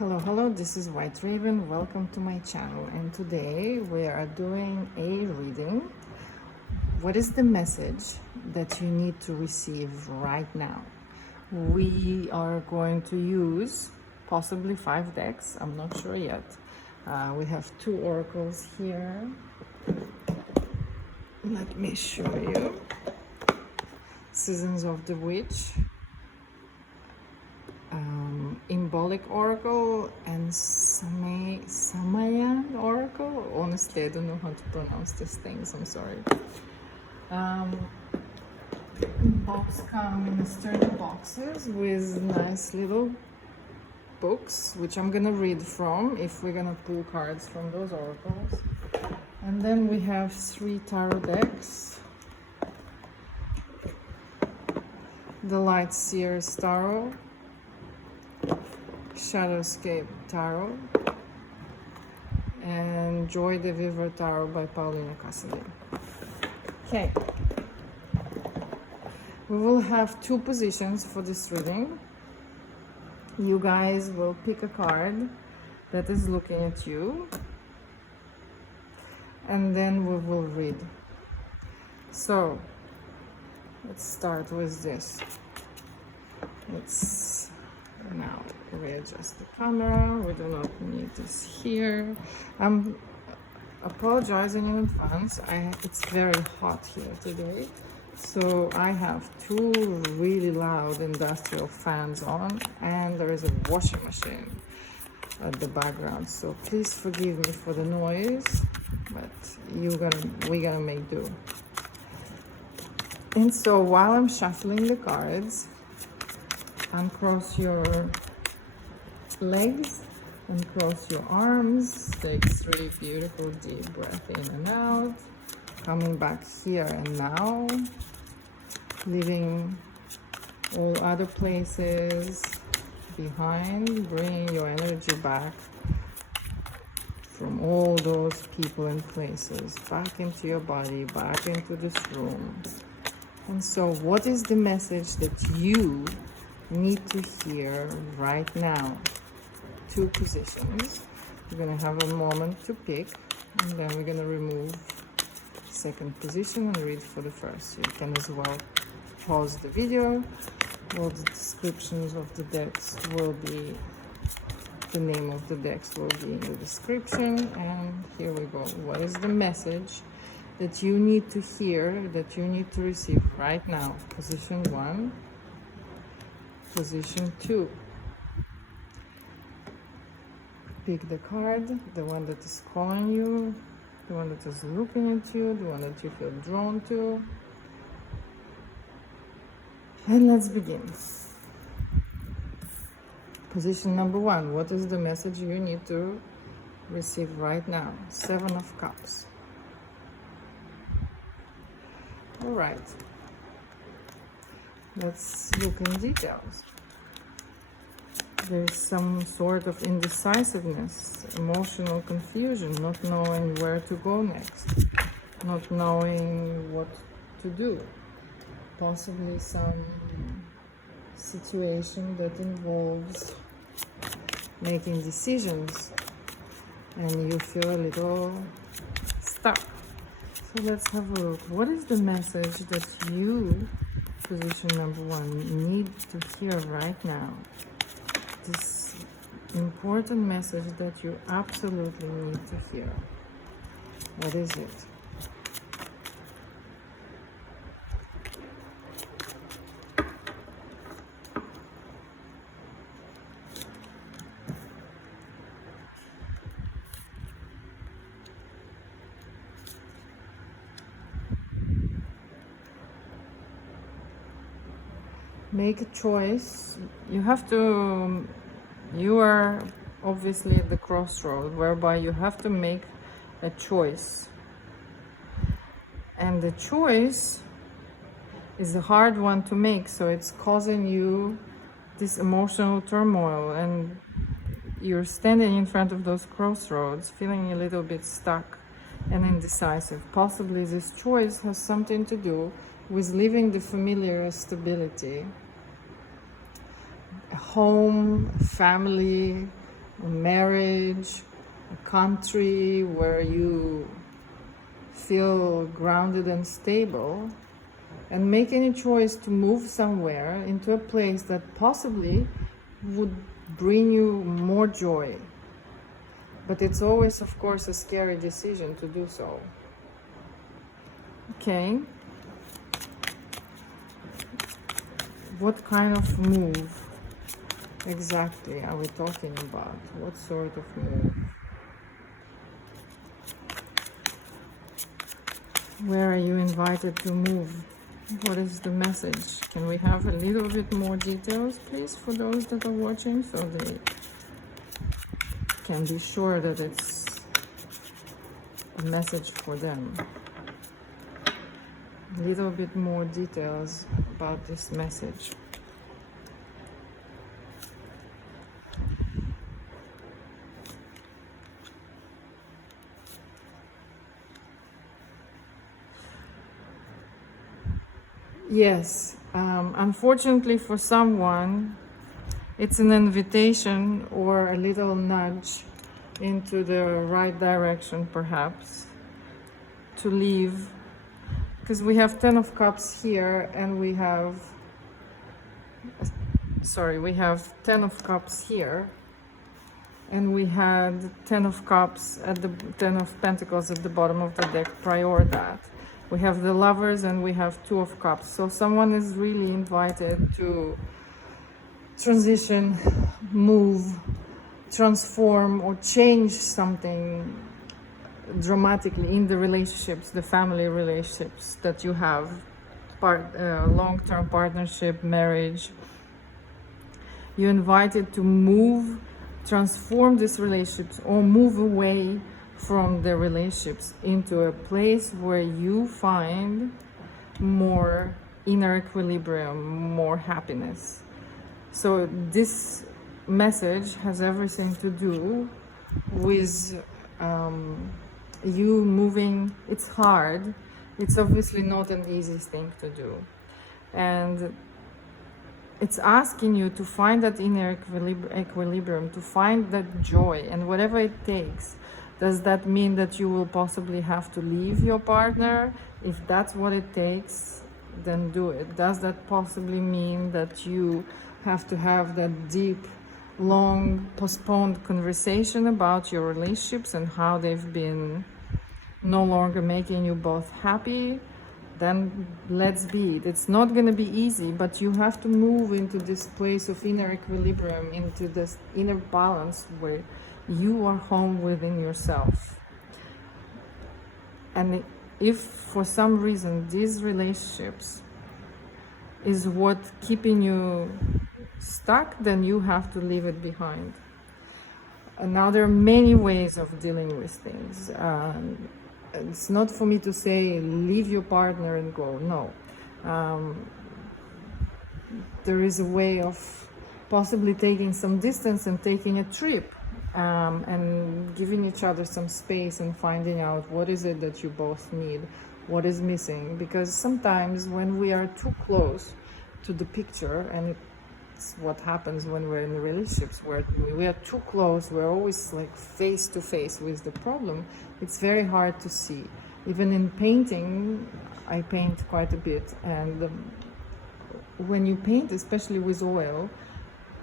Hello, this is White Raven. Welcome to my channel, and today we are doing a reading. What is the message that you need to receive right now? We are going to use possibly 5 decks. I'm not sure yet. We have 2 oracles here. Let me show you. Seasons of the Witch, imbolic oracle, and Samhain oracle. Honestly, I don't know how to pronounce these things. I'm sorry. Box come in sturdy boxes with nice little books, which I'm gonna read from if we're gonna pull cards from those oracles. And then we have 3 tarot decks. The Light Seers Tarot, Shadowscape Tarot, and Joie, the Vivre Tarot by Paulina Cassidy. Okay, we will have 2 positions for this reading. You guys will pick a card that is looking at you, and then we will read. So let's start with this. Let's now readjust the camera. We do not need this here. I'm apologizing in advance. It's very hot here today, so I have 2 really loud industrial fans on, and there is a washing machine at the background. So please forgive me for the noise, but we're gonna make do. And so while I'm shuffling the cards, uncross your legs and cross your arms. Take 3 beautiful deep breaths in and out. Coming back here and now. Leaving all other places behind. Bringing your energy back from all those people and places back into your body, back into this room. And so what is the message that you need to hear right now? 2 positions. We're going to have a moment to pick, and then we're going to remove second position and read for the first. You can as well pause the video. All the descriptions of the decks will be, the name of the decks will be in the description. And here we go. What is the message that you need to hear, that you need to receive right now? Position 1, position 2. Pick the card, the one that is calling you, the one that is looking at you, the one that you feel drawn to. And let's begin. Position number 1. What is the message you need to receive right now? 7 of Cups. All right. Let's look in details. There's some sort of indecisiveness, emotional confusion, not knowing where to go next, not knowing what to do. Possibly some situation that involves making decisions and you feel a little stuck. So let's have a look. What is the message that you, position number 1, need to hear right now? This important message that you absolutely need to hear. What is it? Make a choice. You are obviously at the crossroad whereby you have to make a choice. And the choice is a hard one to make, so it's causing you this emotional turmoil, and you're standing in front of those crossroads feeling a little bit stuck and indecisive. Possibly this choice has something to do with leaving the familiar stability, home, family, a marriage, a country where you feel grounded and stable, and make any choice to move somewhere into a place that possibly would bring you more joy. But it's always, of course, a scary decision to do so. Okay. What kind of move exactly are we talking about? What sort of move? Where are you invited to move? What is the message? Can we have a little bit more details, please, for those that are watching, so they can be sure that it's a message for them? A little bit more details about this message. Yes, unfortunately for someone, it's an invitation or a little nudge into the right direction, perhaps, to leave. Because we have 10 of Cups here, and we have 10 of Cups here, and we had 10 of Cups at the 10 of Pentacles at the bottom of the deck prior that. We have the Lovers and we have 2 of Cups. So someone is really invited to transition, move, transform, or change something dramatically in the relationships, the family relationships that you have, long-term partnership, marriage. You're invited to move, transform these relationships, or move away from the relationships into a place where you find more inner equilibrium, more happiness. So this message has everything to do with you moving. It's hard. It's obviously not an easy thing to do. And it's asking you to find that inner equilibrium, to find that joy, and whatever it takes. Does that mean that you will possibly have to leave your partner? If that's what it takes, then do it. Does that possibly mean that you have to have that deep, long, postponed conversation about your relationships and how they've been no longer making you both happy? Then let's be it. It's not going to be easy, but you have to move into this place of inner equilibrium, into this inner balance where you are home within yourself. And if for some reason these relationships is what keeping you stuck, then you have to leave it behind. And now there are many ways of dealing with things. It's not for me to say leave your partner and go. No. There is a way of possibly taking some distance and taking a trip, and giving each other some space and finding out what is it that you both need, what is missing. Because sometimes when we are too close to the picture, and it's what happens when we're in relationships where we are too close, we're always like face to face with the problem, it's very hard to see. Even in painting, I paint quite a bit, and when you paint, especially with oil,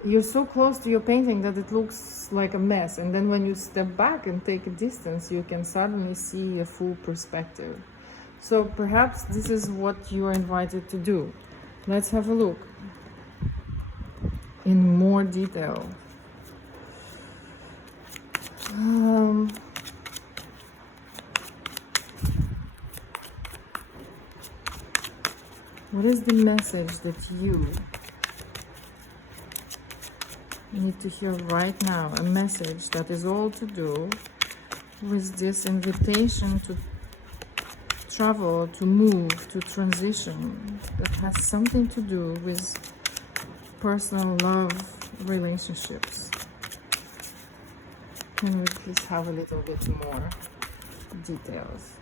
you're so close to your painting that it looks like a mess, and then when you step back and take a distance, you can suddenly see a full perspective. So perhaps this is what you are invited to do. Let's have a look in more detail. What is the message that you need to hear right now? A message that is all to do with this invitation to travel, to move, to transition, that has something to do with personal love relationships. Can we please have a little bit more details?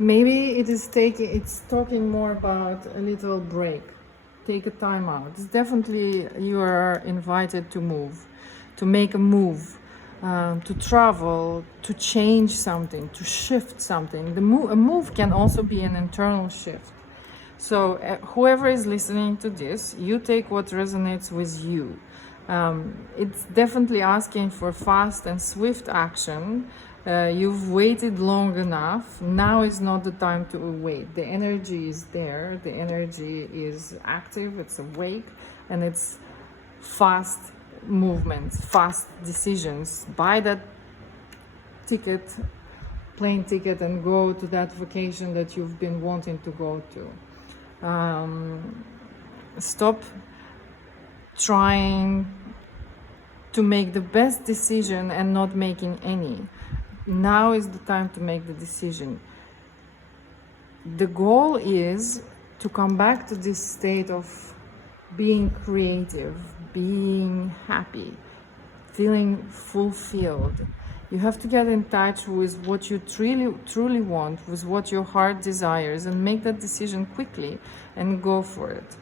Maybe it's talking more about a little break. Take a time out. It's definitely you are invited to move, to make a move, to travel, to change something, to shift something. A move can also be an internal shift. So whoever is listening to this, you take what resonates with you. It's definitely asking for fast and swift action. You've waited long enough. Now is not the time to wait. The energy is there. The energy is active. It's awake, and it's fast movements, fast decisions. Buy that ticket, plane ticket, and go to that vacation that you've been wanting to go to. Stop trying to make the best decision and not making any. Now is the time to make the decision. The goal is to come back to this state of being creative, being happy, feeling fulfilled. You have to get in touch with what you truly want, with what your heart desires, and make that decision quickly and go for it.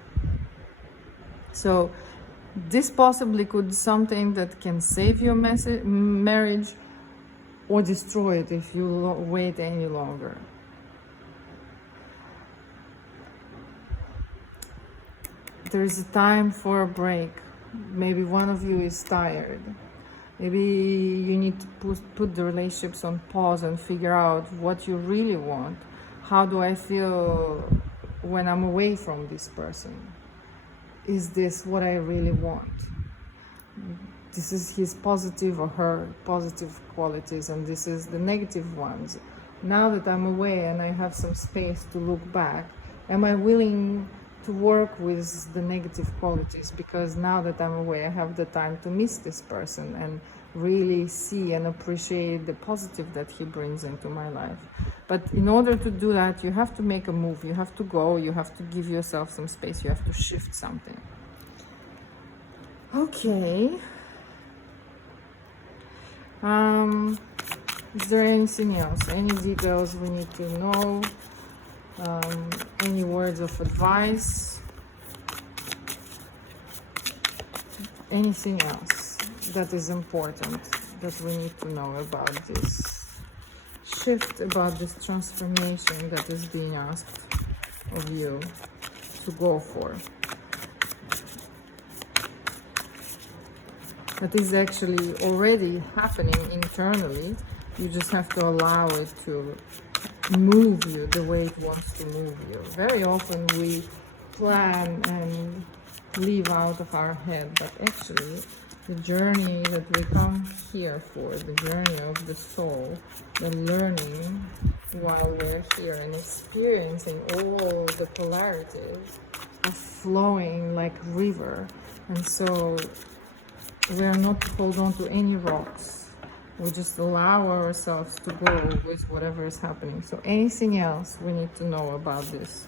So this possibly could be something that can save your marriage or destroy it if you wait any longer. There is a time for a break. Maybe one of you is tired. Maybe you need to put the relationships on pause and figure out what you really want. How do I feel when I'm away from this person? Is this what I really want? This is his positive or her positive qualities, and this is the negative ones. Now that I'm away and I have some space to look back, am I willing to work with the negative qualities? Because now that I'm away, I have the time to miss this person and really see and appreciate the positive that he brings into my life. But in order to do that, you have to make a move. You have to go. You have to give yourself some space. You have to shift something. Okay. Is there anything else? Any details we need to know? Any words of advice? Anything else that is important that we need to know about this shift, about this transformation that is being asked of you to go for? That is actually already happening internally. You just have to allow it to move you the way it wants to move you. Very often we plan and leave out of our head, but actually the journey that we come here for, the journey of the soul, the learning while we're here and experiencing all the polarities are flowing like a river. And so we are not to hold on to any rocks. We just allow ourselves to go with whatever is happening. So anything else we need to know about this?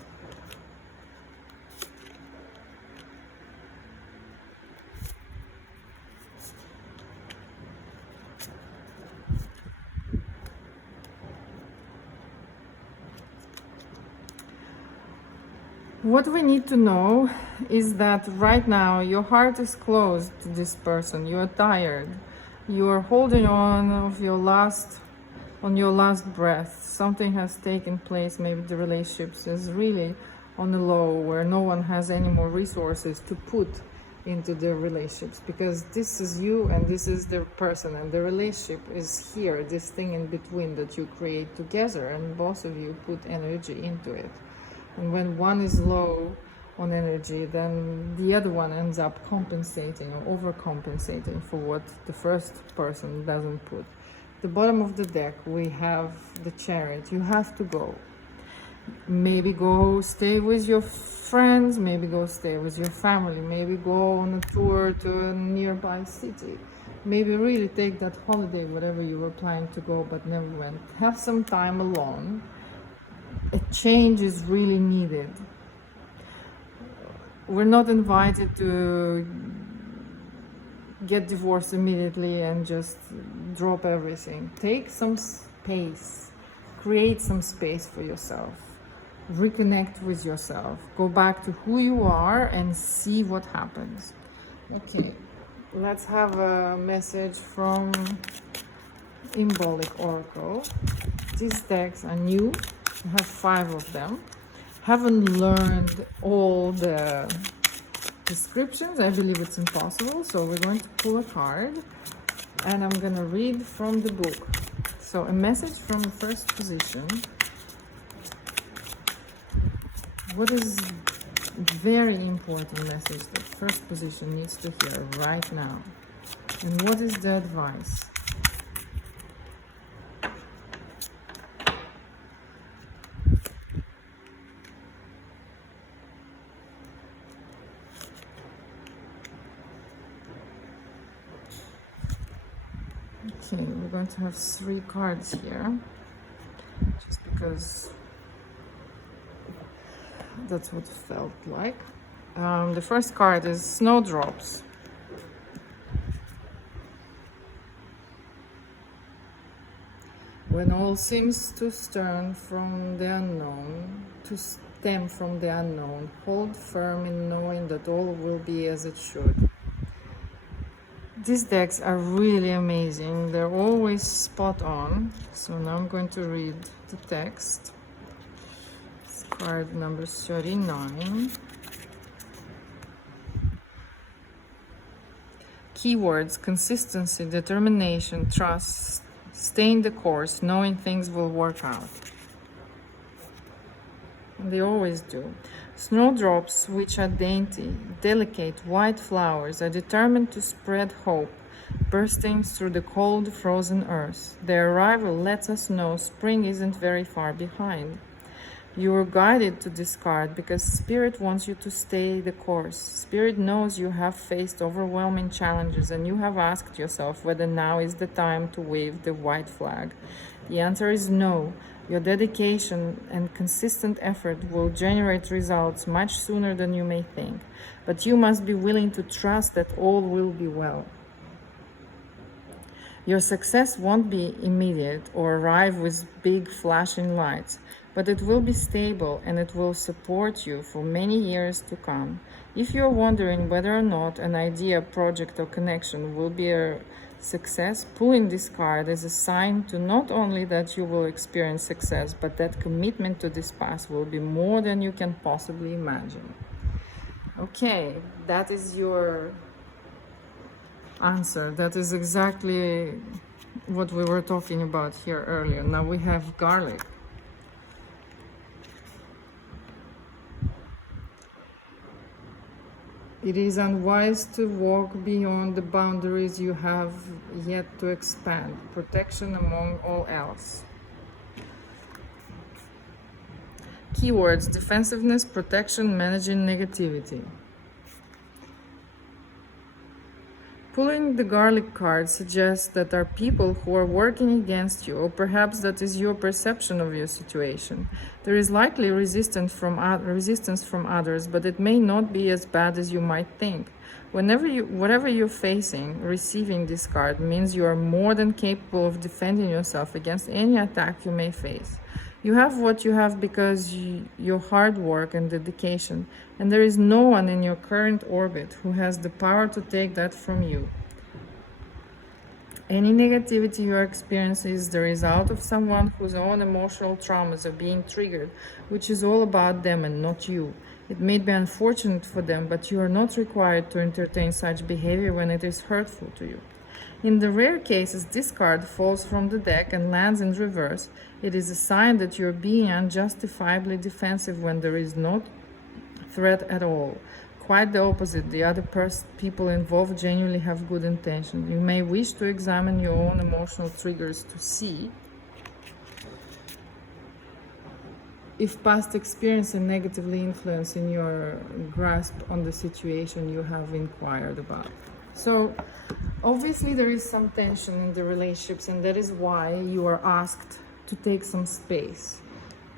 What we need to know is that right now your heart is closed to this person. You are tired. You are holding on your last breath. Something has taken place. Maybe the relationships is really on the low, where no one has any more resources to put into their relationships, because this is you and this is the person, and the relationship is here, this thing in between that you create together, and both of you put energy into it. And when one is low on energy, then the other one ends up compensating or overcompensating for what the first person doesn't put. The bottom of the deck, we have the Chariot. You have to go. Maybe go stay with your friends, maybe go stay with your family, maybe go on a tour to a nearby city. Maybe really take that holiday, whatever you were planning to go but never went. Have some time alone. A change is really needed. We're not invited to get divorced immediately and just drop everything. Take some space. create some space for yourself, reconnect with yourself, go back to who you are and see what happens. Okay, let's have a message from Imbolic Oracle. These decks are new. I have 5 of them. Haven't learned all the descriptions. I believe it's impossible. So we're going to pull a card and I'm going to read from the book. So a message from the first position. What is very important message that first position needs to hear right now? And what is the advice? Okay, we're going to have 3 cards here, just because that's what it felt like. The first card is Snowdrops. When all seems to stem from the unknown, hold firm in knowing that all will be as it should. These decks are really amazing. They're always spot on. So now I'm going to read the text. It's card number 39. Keywords: consistency, determination, trust, staying the course, knowing things will work out. And they always do. Snowdrops, which are dainty, delicate white flowers, are determined to spread hope, bursting through the cold, frozen earth. Their arrival lets us know spring isn't very far behind. You are guided to this card because Spirit wants you to stay the course. Spirit knows you have faced overwhelming challenges and you have asked yourself whether now is the time to wave the white flag. The answer is no. Your dedication and consistent effort will generate results much sooner than you may think, but you must be willing to trust that all will be well. Your success won't be immediate or arrive with big flashing lights, but it will be stable and it will support you for many years to come. If you're wondering whether or not an idea, project, or connection will be a success, pulling this card is a sign to not only that you will experience success, but that commitment to this path will be more than you can possibly imagine. Okay, that is your answer. That is exactly what we were talking about here earlier. Now we have garlic. It is unwise to walk beyond the boundaries you have yet to expand. Protection among all else. Keywords: defensiveness, protection, managing negativity. Pulling the garlic card suggests that there are people who are working against you, or perhaps that is your perception of your situation. There is likely resistance from others, but it may not be as bad as you might think. Whatever you're facing, receiving this card means you are more than capable of defending yourself against any attack you may face. You have what you have because your hard work and dedication, and there is no one in your current orbit who has the power to take that from you. Any negativity you are experiencing is the result of someone whose own emotional traumas are being triggered, which is all about them and not you. It may be unfortunate for them, but you are not required to entertain such behavior when it is hurtful to you. In the rare cases this card falls from the deck and lands in reverse, it is a sign that you're being unjustifiably defensive when there is no threat at all. Quite the opposite, the other people involved genuinely have good intentions. You may wish to examine your own emotional triggers to see if past experience are negatively influencing your grasp on the situation you have inquired about. So obviously there is some tension in the relationships, and that is why you are asked to take some space.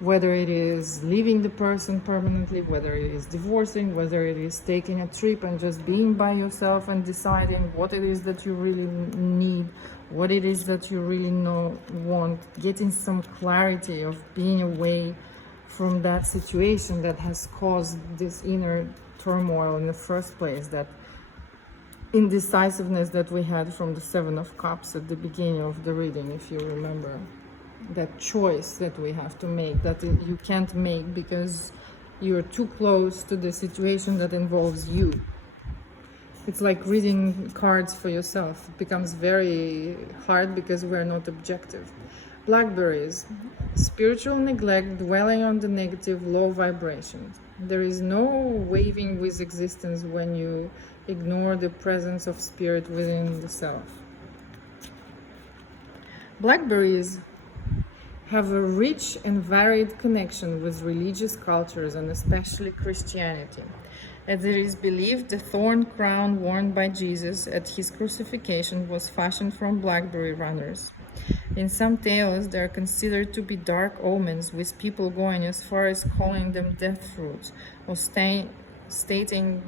Whether it is leaving the person permanently, whether it is divorcing, whether it is taking a trip and just being by yourself and deciding what it is that you really need, what it is that you really want, getting some clarity of being away from that situation that has caused this inner turmoil in the first place, that indecisiveness that we had from the Seven of Cups at the beginning of the reading, if you remember. That choice that we have to make, that you can't make because you're too close to the situation that involves you. It's like reading cards for yourself. It becomes very hard because we're not objective. Blackberries, spiritual neglect, dwelling on the negative, low vibrations. There is no waving with existence when you ignore the presence of spirit within the self. Blackberries have a rich and varied connection with religious cultures and especially Christianity. As it is believed, the thorn crown worn by Jesus at his crucifixion was fashioned from blackberry runners. In some tales, they are considered to be dark omens, with people going as far as calling them death fruits, or stating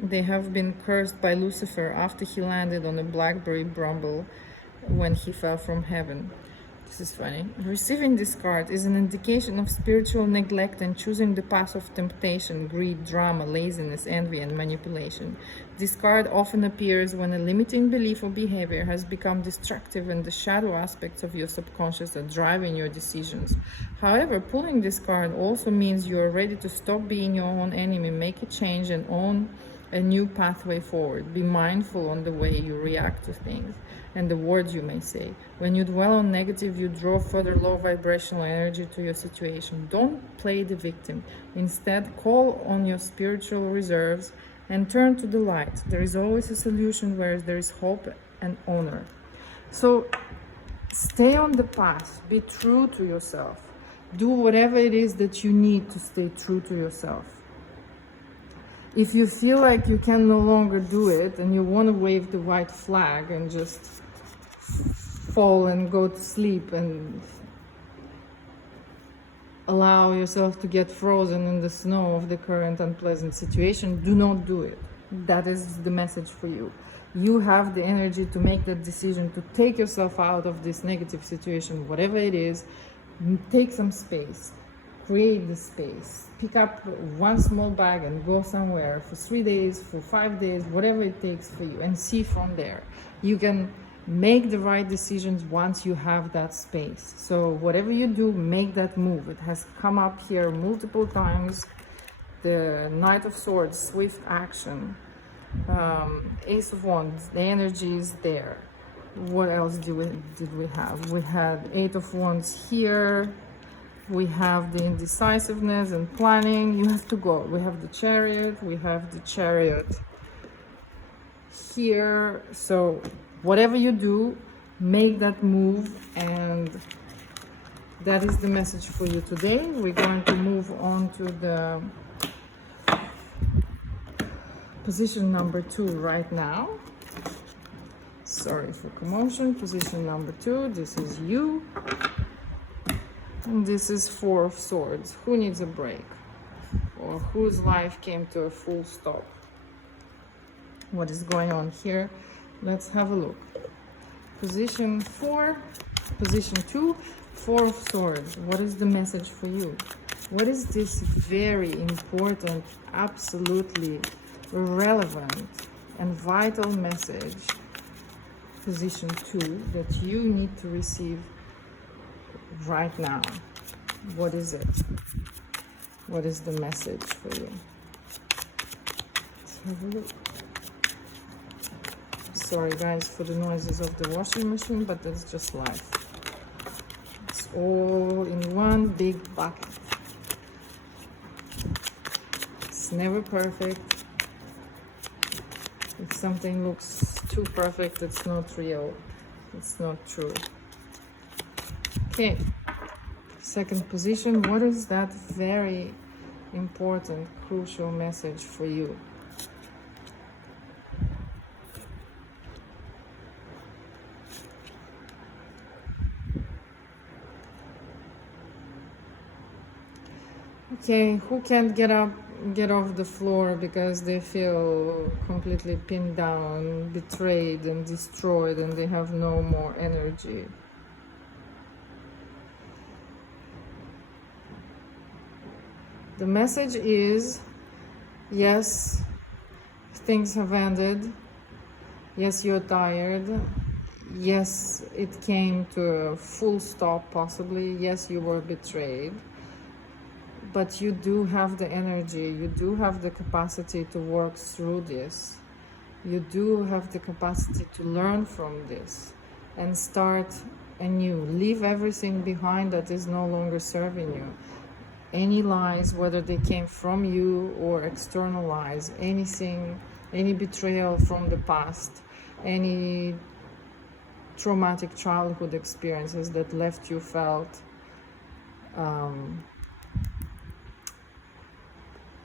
they have been cursed by Lucifer after he landed on a blackberry bramble when he fell from heaven. This is funny. Receiving this card is an indication of spiritual neglect and choosing the path of temptation, greed, drama, laziness, envy, and manipulation. This card often appears when a limiting belief or behavior has become destructive and the shadow aspects of your subconscious are driving your decisions. However, pulling this card also means you are ready to stop being your own enemy, make a change, and own a new pathway forward. Be mindful on the way you react to things and the words you may say. When you dwell on negative, you draw further low vibrational energy to your situation. Don't play the victim. Instead, call on your spiritual reserves and turn to the light. There is always a solution where there is hope and honor. So stay on the path. Be true to yourself. Do whatever it is that you need to stay true to yourself. If you feel like you can no longer do it and you want to wave the white flag and just fall and go to sleep and allow yourself to get frozen in the snow of the current unpleasant situation, do not do it. That is the message for you. You have the energy to make that decision, to take yourself out of this negative situation, whatever it is. Take some space. Create the space. Pick up one small bag and go somewhere for 3 days, for 5 days, whatever it takes for you, and see from there. You can make the right decisions once you have that space. So whatever you do, make that move. It has come up here multiple times. The Knight of Swords, swift action. Ace of Wands, the energy is there. What else did we have? We had Eight of Wands here. We have the indecisiveness and planning. You have to go. We have the Chariot. We have the Chariot here. So whatever you do, make that move, and that is the message for you today. We're going to move on to the position number 2 right now. Sorry for commotion. Position number 2. This is you. And this is Four of Swords. Who needs a break? Or whose life came to a full stop? What is going on here? Let's have a look. Position 4, position 2, Four of Swords. What is the message for you? What is this very important, absolutely relevant and vital message, position 2, that you need to receive right now? What is it? What is the message for you? Let's have a look. Sorry guys for the noises of the washing machine, but that's just life. It's all in one big bucket. It's never perfect. If something looks too perfect, it's not real. It's not true. Okay, second position. What is that very important, crucial message for you? Okay, who can't get up get off the floor because they feel completely pinned down, betrayed and destroyed, and they have no more energy. The message is, yes, things have ended. Yes, you're tired. Yes, it came to a full stop possibly. Yes, you were betrayed. But you do have the energy, you do have the capacity to work through this. You do have the capacity to learn from this and start anew. Leave everything behind that is no longer serving you. Any lies, whether they came from you or external lies, anything, any betrayal from the past, any traumatic childhood experiences that left you felt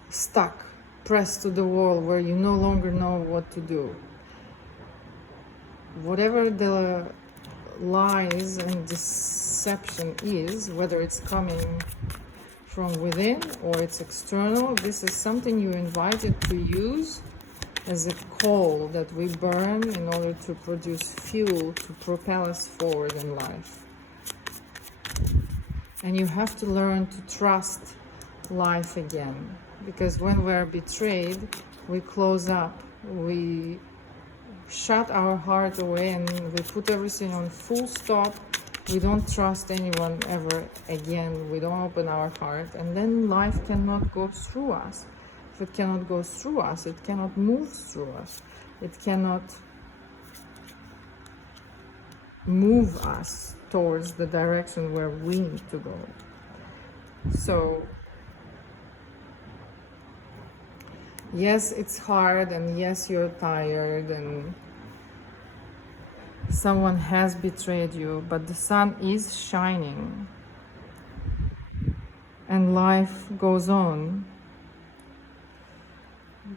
stuck, pressed to the wall, where you no longer know what to do. Whatever the lies and deception is, whether it's coming from within or it's external, this is something you invited to use as a coal that we burn in order to produce fuel to propel us forward in life. And you have to learn to trust life again, because when we're betrayed, we close up, we shut our heart away, and we put everything on full stop. We don't trust anyone ever again. We don't open our heart, and then life cannot go through us. If it cannot go through us, it cannot move through us. It cannot move us towards the direction where we need to go. So yes, it's hard, and yes, you're tired, and someone has betrayed you, but the sun is shining and life goes on.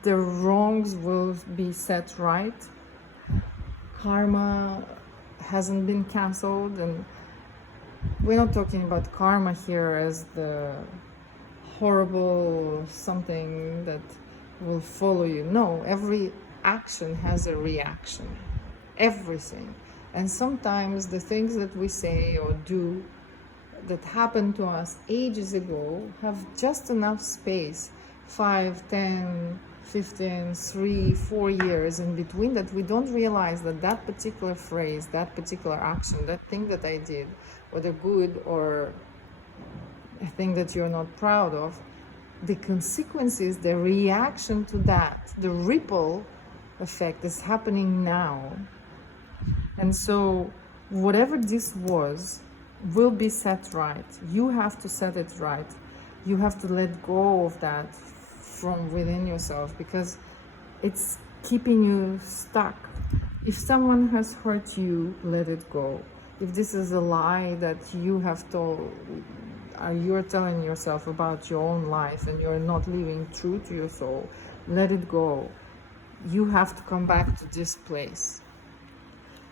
The wrongs will be set right. Karma hasn't been cancelled, and we're not talking about karma here as the horrible something that will follow you. No, every action has a reaction. Everything. And sometimes the things that we say or do that happened to us ages ago have just enough space, 5, 10, 15, 3, 4 years in between, that we don't realize that that particular phrase, that particular action, that thing that I did, whether good or a thing that you're not proud of, the consequences, the reaction to that, the ripple effect is happening now. And so whatever this was will be set right. You have to set it right. You have to let go of that from within yourself, because it's keeping you stuck. If someone has hurt you, let it go. If this is a lie that you have told, you're telling yourself about your own life and you're not living true to your soul, let it go. You have to come back to this place.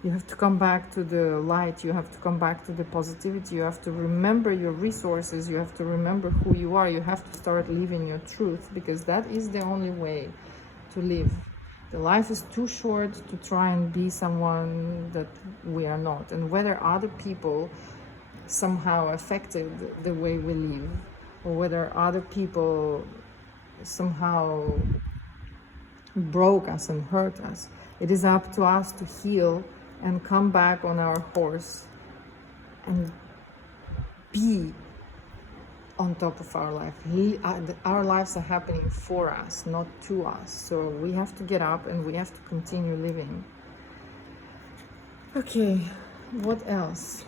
You have to come back to the light. You have to come back to the positivity. You have to remember your resources. You have to remember who you are. You have to start living your truth, because that is the only way to live. The life is too short to try and be someone that we are not. And whether other people somehow affected the way we live, or whether other people somehow broke us and hurt us, it is up to us to heal and come back on our horse and be on top of our life. Our lives are happening for us, not to us. So we have to get up and we have to continue living. Okay, what else?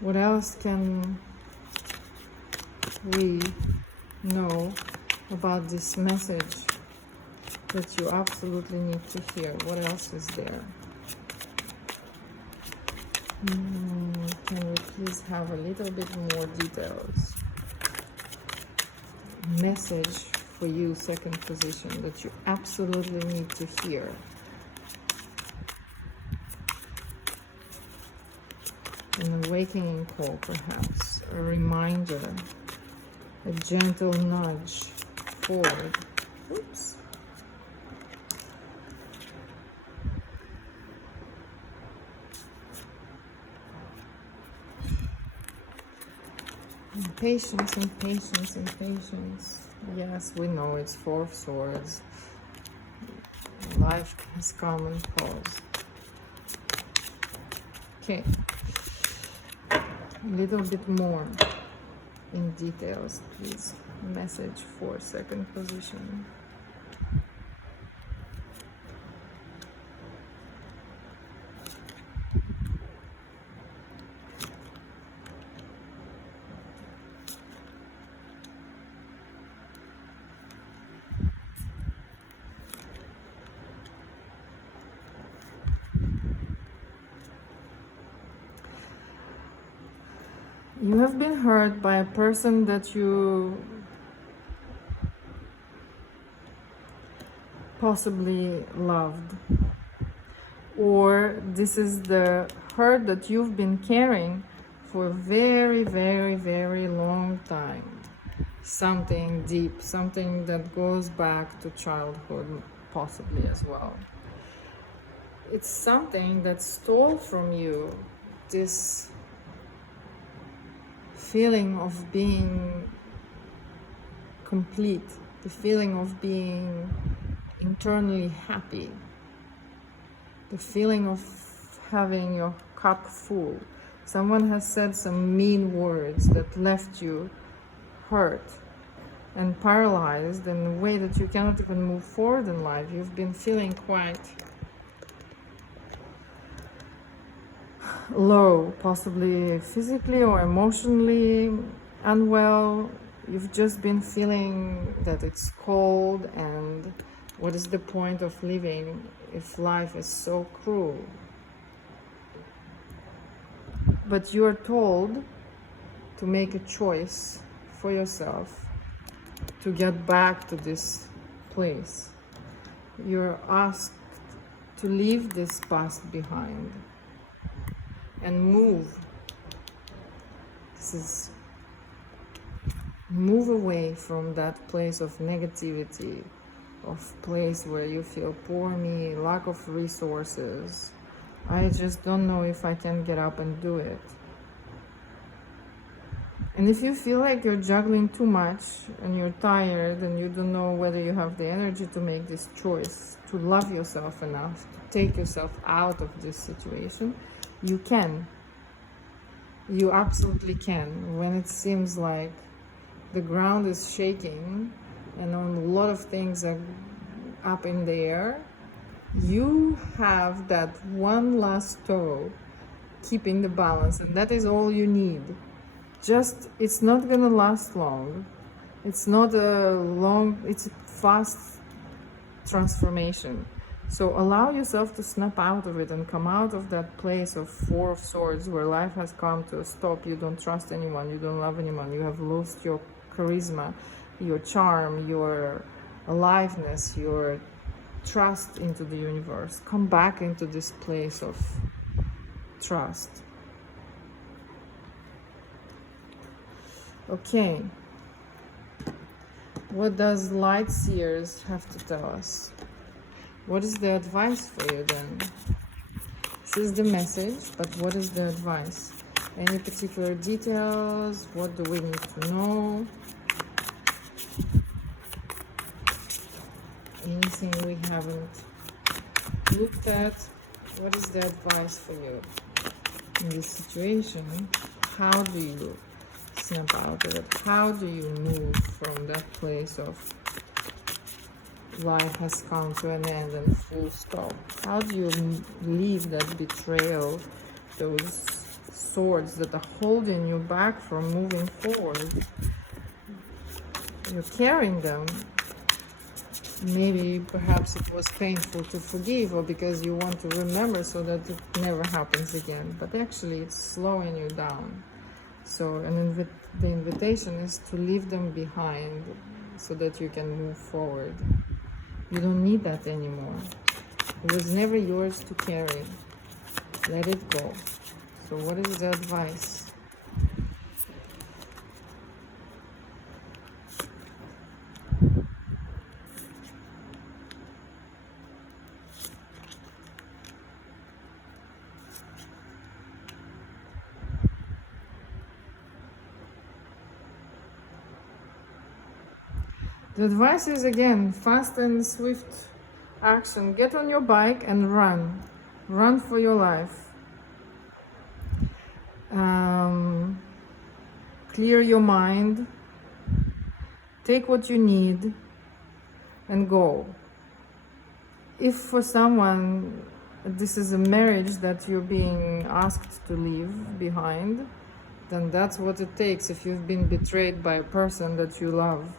What else can we know about this message that you absolutely need to hear? What else is there? Can we please have a little bit more details? Message for you, second position, that you absolutely need to hear. An awakening call, perhaps, a reminder, a gentle nudge forward. Oops. And patience and patience and patience. Yes, we know it's Four of Swords. Life has come and paused. Okay. A little bit more in details, please. Message for second position. You have been hurt by a person that you possibly loved, or this is the hurt that you've been carrying for a very, very, very long time. Something deep, something that goes back to childhood, possibly as well. It's something that stole from you this feeling of being complete, the feeling of being internally happy, the feeling of having your cup full. Someone has said some mean words that left you hurt and paralyzed in a way that you cannot even move forward in life. You've been feeling quite low, possibly physically or emotionally unwell. You've just been feeling that it's cold, and what is the point of living if life is so cruel? But you are told to make a choice for yourself to get back to this place. You're asked to leave this past behind and move. This is move away from that place of negativity, of place where you feel poor me, lack of resources. I just don't know if I can get up and do it. And if you feel like you're juggling too much and you're tired and you don't know whether you have the energy to make this choice, to love yourself enough, to take yourself out of this situation, you can. You absolutely can. When it seems like the ground is shaking and a lot of things are up in the air, you have that one last toe keeping the balance, and that is all you need. Just, it's not gonna last long. It's not it's a fast transformation. So allow yourself to snap out of it and come out of that place of Four of Swords where life has come to a stop. You don't trust anyone, you don't love anyone, you have lost your charisma, your charm, your aliveness, your trust into the universe. Come back into this place of trust. Okay, what does light seers have to tell us? What is the advice for you then? This is the message, but what is the advice? Any particular details? What do we need to know? Anything we haven't looked at? What is the advice for you in this situation? How do you snap out of it? How do you move from that place of life has come to an end and full stop? How do you leave that betrayal, those swords that are holding you back from moving forward? You're carrying them. Maybe perhaps it was painful to forgive, or because you want to remember so that it never happens again, but actually it's slowing you down. So the invitation is to leave them behind so that you can move forward. You don't need that anymore. It was never yours to carry. Let it go. So what is the advice? The advice is, again, fast and swift action. Get on your bike and run. Run for your life. Clear your mind. Take what you need and go. If for someone this is a marriage that you're being asked to leave behind, then that's what it takes. If you've been betrayed by a person that you love,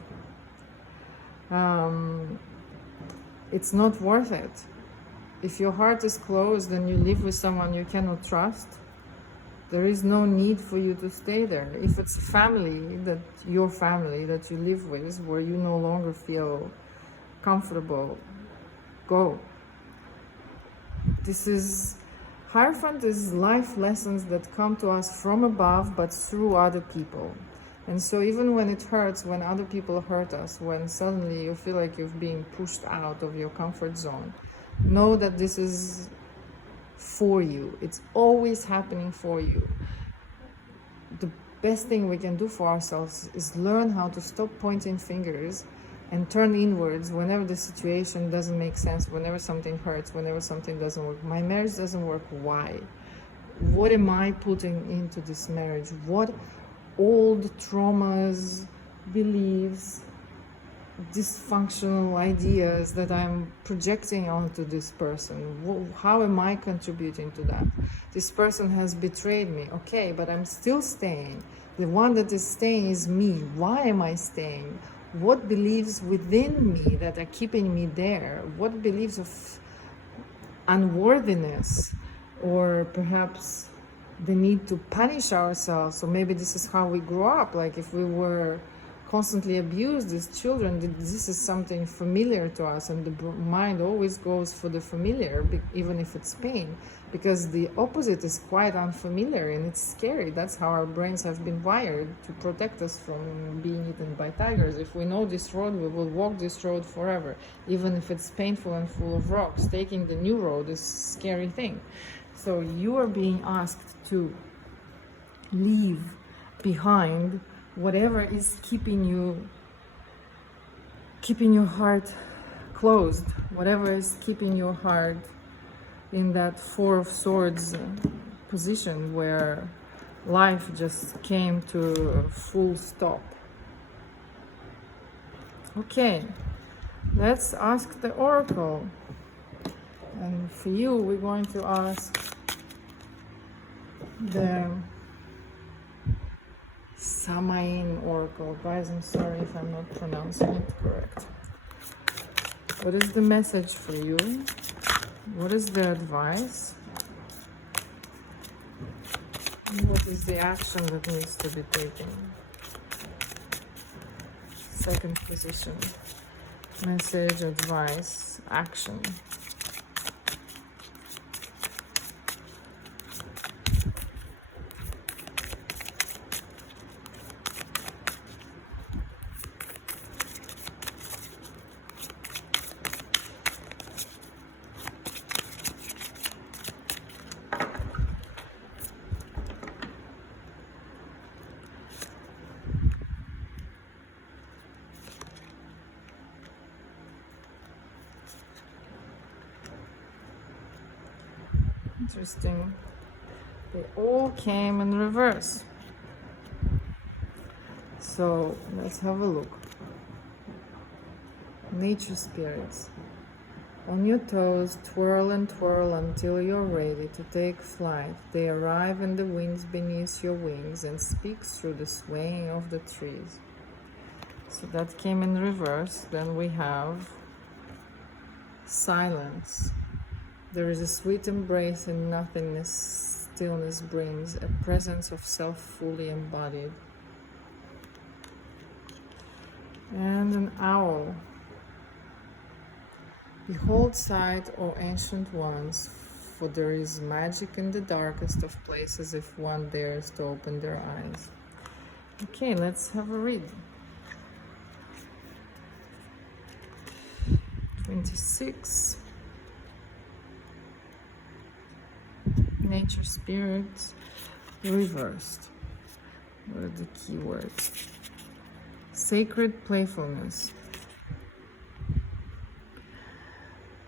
it's not worth it. If your heart is closed and you live with someone you cannot trust, there is no need for you to stay there. If it's family, that your family that you live with, where you no longer feel comfortable, go. This is, Hierophant is life lessons that come to us from above, but through other people. And so even when it hurts, when other people hurt us, when suddenly you feel like you're being pushed out of your comfort zone, know that this is for you. It's always happening for you. The best thing we can do for ourselves is learn how to stop pointing fingers and turn inwards whenever the situation doesn't make sense, whenever something hurts, whenever something doesn't work. My marriage doesn't work. Why? What am I putting into this marriage? What old traumas, beliefs, dysfunctional ideas that I'm projecting onto this person? How am I contributing to that? This person has betrayed me. Okay, but I'm still staying. The one that is staying is me. Why am I staying? What beliefs within me that are keeping me there? What beliefs of unworthiness, or perhaps the need to punish ourselves? So maybe this is how we grew up. Like if we were constantly abused as children, this is something familiar to us, and the mind always goes for the familiar, even if it's pain, because the opposite is quite unfamiliar and it's scary. That's how our brains have been wired, to protect us from being eaten by tigers. If we know this road, we will walk this road forever, even if it's painful and full of rocks. Taking the new road is a scary thing. So you are being asked to leave behind whatever is keeping your heart closed, whatever is keeping your heart in that Four of Swords position where life just came to a full stop. Okay, let's ask the Oracle. And for you, we're going to ask the Samhain Oracle. Guys, I'm sorry if I'm not pronouncing it correct. What is the message for you? What is the advice? What is the action that needs to be taken? Second position. Message, advice, action. Interesting. They all came in reverse. So let's have a look. Nature spirits. On your toes, twirl and twirl until you're ready to take flight. They arrive in the winds beneath your wings and speak through the swaying of the trees. So that came in reverse. Then we have silence. There is a sweet embrace in nothingness. Stillness brings a presence of self fully embodied. And an owl. Behold sight, O ancient ones, for there is magic in the darkest of places if one dares to open their eyes. Okay, let's have a read. 26. Nature spirits reversed. What are the key words? Sacred playfulness.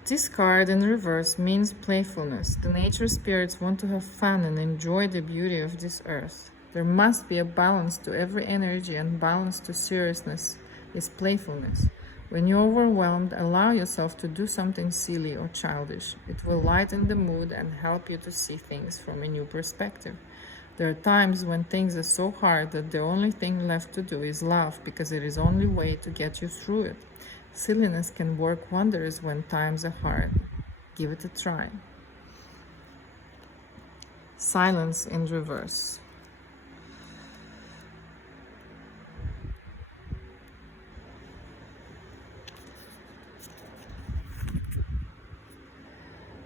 This card in reverse means playfulness. The nature spirits want to have fun and enjoy the beauty of this earth. There must be a balance to every energy, and balance to seriousness is playfulness. When you're overwhelmed, allow yourself to do something silly or childish. It will lighten the mood and help you to see things from a new perspective. There are times when things are so hard that the only thing left to do is laugh, because it is the only way to get you through it. Silliness can work wonders when times are hard. Give it a try. Silence in reverse.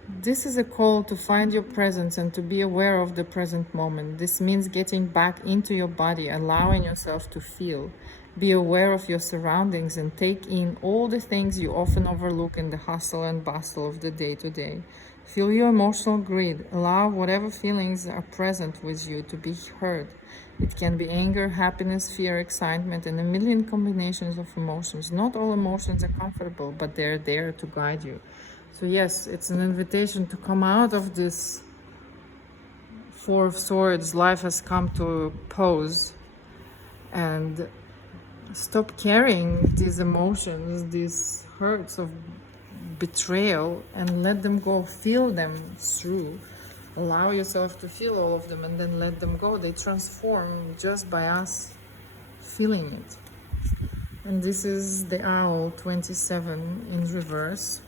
This is a call to find your presence and to be aware of the present moment. This means getting back into your body, allowing yourself to feel. Be aware of your surroundings and take in all the things you often overlook in the hustle and bustle of the day-to-day. Feel your emotional grid. Allow whatever feelings are present with you to be heard. It can be anger, happiness, fear, excitement, and a million combinations of emotions. Not all emotions are comfortable, but they're there to guide you. So yes, it's an invitation to come out of this Four of Swords. Life has come to a pause, and stop carrying these emotions, these hurts of betrayal, and let them go. Feel them through. Allow yourself to feel all of them and then let them go. They transform just by us feeling it. And this is the Owl 27 in reverse.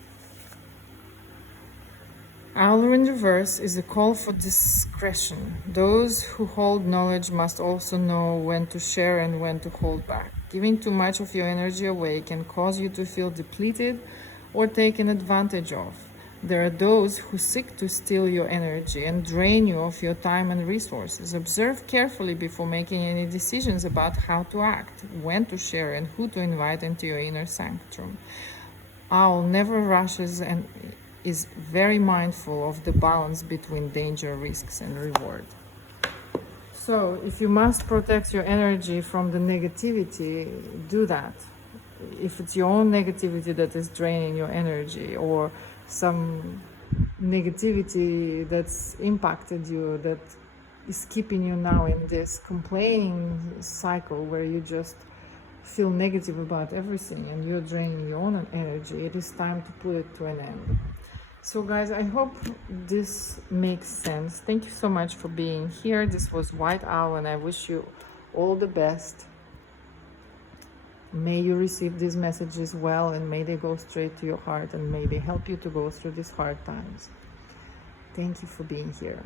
Owl in reverse is a call for discretion. Those who hold knowledge must also know when to share and when to hold back. Giving too much of your energy away can cause you to feel depleted or taken advantage of. There are those who seek to steal your energy and drain you of your time and resources. Observe carefully before making any decisions about how to act, when to share, and who to invite into your inner sanctum. Owl never rushes and is very mindful of the balance between danger, risks, and reward. So if you must protect your energy from the negativity, do that. If it's your own negativity that is draining your energy, or some negativity that's impacted you, that is keeping you now in this complaining cycle where you just feel negative about everything and you're draining your own energy, it is time to put it to an end. So guys, I hope this makes sense. Thank you so much for being here. This was White Owl, and I wish you all the best. May you receive these messages well, and may they go straight to your heart, and may they help you to go through these hard times. Thank you for being here.